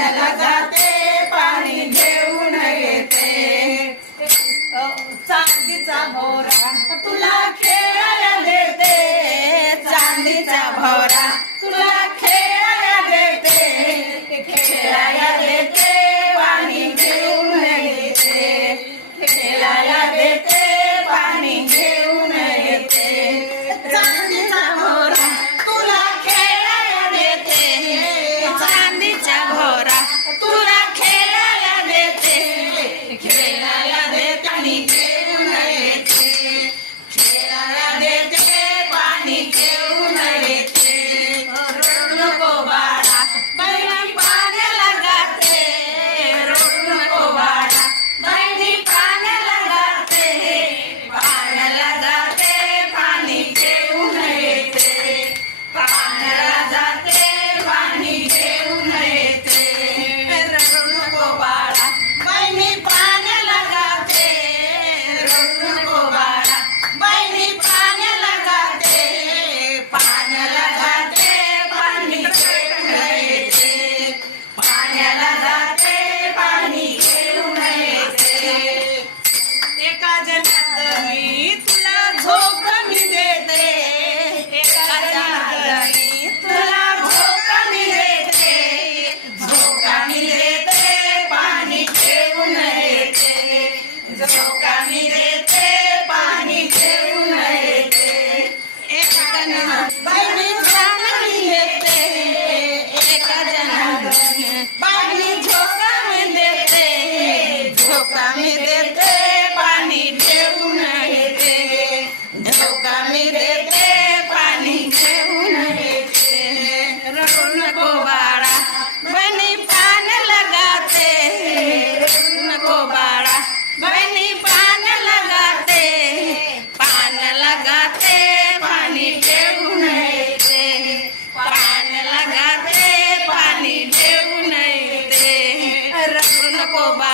पाण्याला जाते पाणी घेऊन येते चांदीचा भोवरा तुला खेळायला देते चांदीचा भोवरा तुला खेळायला देते खेळायला देते पाणी घेऊन येते खेळायला देते पाणी घेऊन येते चांदीचा भोवरा तुला खेळायला देते चांदीचा भोवरा तुला खेळायला देते खेळायला देते पाणी घेऊन येते खेळायला देते पाणी घेऊन येते रडू नको बाळा बहिणी पाण्याला जाते रडू नको बाळा बहिणी पाण्याला जाते पाण्याला जाते पाणी घेऊन येते पाण्याला जाते पाणी घेऊन येते रडू नको बाळा बहिणी पाण्याला जाते रडू नको बाळा बहिणी पाण्याला जाते पाण्याला जाते पाणी घेऊन येते पाण्याला जाते पाणी घेऊन येते एका जन्मात मी तुला झोप मी देते एका जन्मात मी तुला झोप मी देते झोका मी देते पाणी घेऊन येते झोका मी देते पाणी घेऊन येते एका जन्मात बहिणी पाणी देते एका जन्मात बहिणी झोका मी देते झोका मी देते पाणी घेऊन येते झोका मी देते पाणी घेऊन येते रडू नको बाळा बहिणी पाण्याला जाते रडू नको बाळा बहिणी पाण्याला जाते पाण्याला जाते पाणी घेऊन येते पाण्याला जाते पाणी घेऊन येते रडू नको बाळा